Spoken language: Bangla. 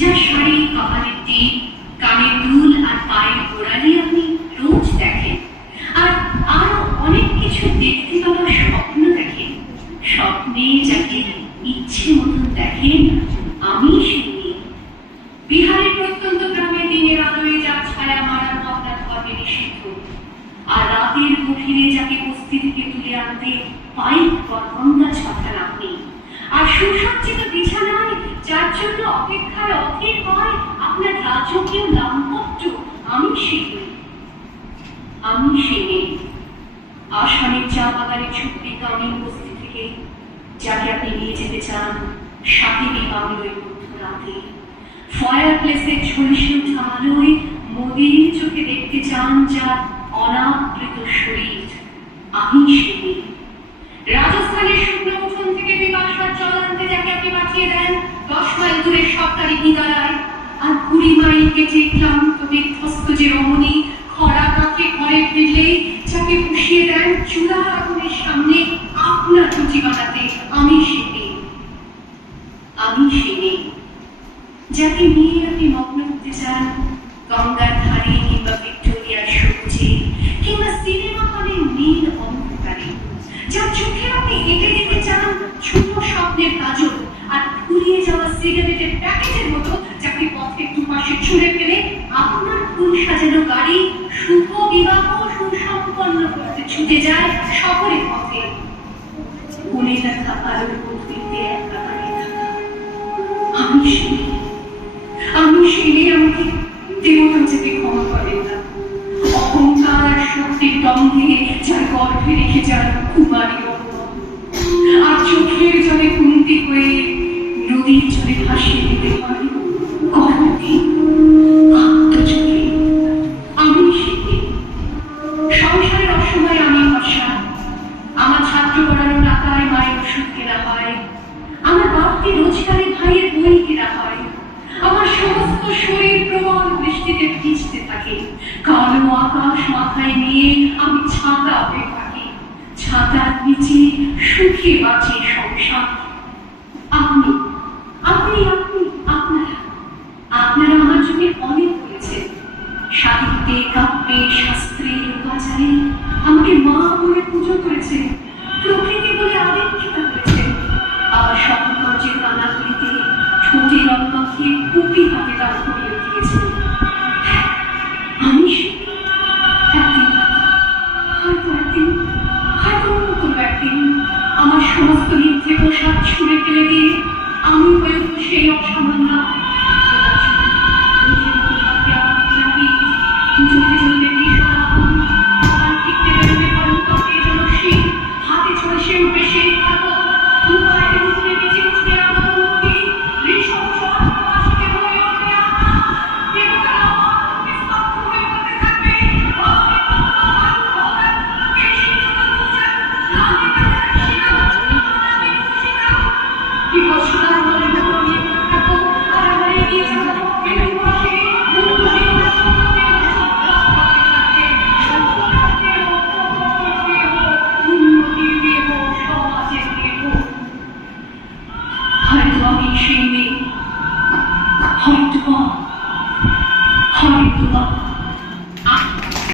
যার শাড়ি, কপালের টিপ, কানের দুল আর পায়ের গোড়ালি আপনি রোজ দেখেন, আর আরো অনেক কিছু দেখতে পাওয়ার স্বপ্ন দেখেন। স্বপ্নে যাকে ইচ্ছে মতন দেখেন, আমি সেই মেয়ে। বিহারের প্রত্যন্ত গ্রামে দিনের আলোয় যার ছায়া মারা আপনার ধর্মে নিষিদ্ধ, আর রাতের গভীরে যাকে বস্তি থেকে তুলে আনতে পাইপ গঙ্গা ছটান আপনি, আর সুসজ্জিত বিছানায় যার জন্য অপেক্ষায় অধীর হয় আপনার রাজকীয় দাম্পত্য, আমি সেই মেয়ে। আমি সেই মেয়ে। আসামের চা বাগানের ছোট্টি গ্রামীণ বস্তি থেকে যাকে আপনি নিয়ে যেতে চান সাহিবি বাংলোয় মধ্যরাতে, ফায়ার প্লেসের ঝলসে ওঠা আলোয় মোদির চোখে দেখতে চান যার অনাবৃত শরীর, আমি সেই মেয়ে। রাজস্থানের শুকনো উঠোন থেকে বিপাশার জল আনতে যাকে আপনি পাঠিয়ে দেন 10 মাইল দূরের সরকারি হিমালয়, আর 20 মাইল কেটে ক্লান্ত বিধ্বস্ত যে রমণী খরা কাকে ঘরে ফিরলেই যাকে পুষিয়ে দেন চুলার আগুনের সামনে আপনার রুচি বানাতে, আমি সেই মেয়ে। আমি সেই মেয়ে যাকে নিয়ে আপনি মগ্ন হতে চান গঙ্গার ধারে কিংবা ভিক্টোরিয়ার সবুজে কিংবা সিনেমা হলের নীল অন্ধকারে, যার চোখে আপনি হেঁটে যেতে চান ছোট স্বপ্নের কাজল আর ফুরিয়ে যাওয়া সিগারেটের প্যাকেটের মতো যাকে পথে দুপাশে ছুঁড়ে ফেলে আপনার ফুল সাজানো গাড়ি শুভ বিবাহ সুসম্পন্ন করতে ছুটে যায় শহরের পথে। মনে রাখা আলোর গভীরে একা দাঁড়িয়ে থাকা, আমি সেই মেয়ে। আমি সেই মেয়ে। আমাকে দেবতা যেতে ক্ষমা করেন না। অহংকার আর শক্তির দম্ভে যার গর্ভে রেখে যান কুমারী আর চোখের জলে কুন্তি হয়ে নদীর জলে ভাসিয়ে দিতে হয় গর্ভে আত্মচোখে, আমি সেই মেয়ে। সংসারের অসময়ে আমি ভরসা, আমার ছাত্র পড়ানো টাকায় মায়ের ওষুধ কেনা হয়, আমার বাপকে রোজগারে ভাইয়ের বই কেনা হয়, আমার সমস্ত শরীর প্রবল বৃষ্টিতে ভিজতে থাকে, কালো আকাশ মাথায় নিয়ে আমি ছাতা হয়ে থাকি, ছাতার নিচে সুখে বাঁচে সংসার। আপনি আপনি আপনি আপনারা আপনারা আমার জন্য অনেক করেছেন। সাহিত্যে, কাব্যে, শাস্ত্রে, লোকাচারে আমাকে মা বলে পুজো করেছেন, প্রকৃতি বলে আবেক্ষিতা করেছেন। আবার স্বপ্নকর্যের কানাগুলিতে ঠোঁটে রং মাখিয়ে কুপি হাতে দান করিয়ে দিয়েছেন। আমি একদিন, হয়তো কোনো একদিন আমার সমস্ত মিথ্যে পোশাক ছুঁড়ে ফেলে দিয়ে আমি হয়ে সেই অসামান্য